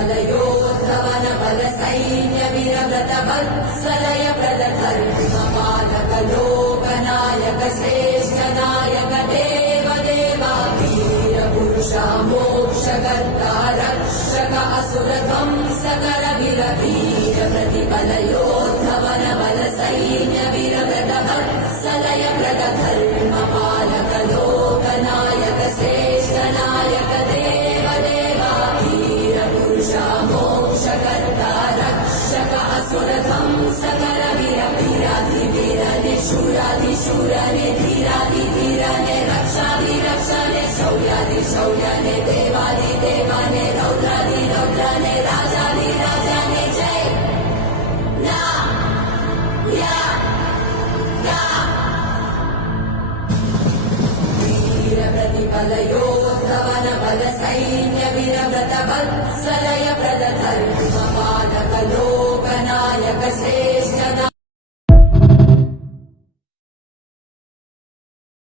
प्रतिबलयोद्धवन बल सैन्य वीरव्रत वत्सलय प्रदधर्मपालक लोकनायक श्रेष्ठ नायक देव देवा वीर पुरुषा मोक्षकर्ता रक्षक असुर ध्वंसकर वीर वीर प्रतिबलयोद्धवन बल सैन्य वीरव्रत वत्सलय प्रदधर्मपालक लोकनायक श्रेष्ठ नायक देव देवा वीर पुरुषा मोक्षकर्ता रक्षक असुर ध्वंसकर वीर वीराधिवीर निशूराधिशूर निधीराधिधीर ने रक्षाधिरक्ष ने शौर्याधिशौर्य ने देवाधिदेव ने रौद्राधिरौद्र ने राजाधिराज ने जय ना या गा वीर प्रतिबलयोद्धवन बल सैन्य वीरव्रत वत्सलय प्रदधर्मपालक लोकनायक श्रेष्ठ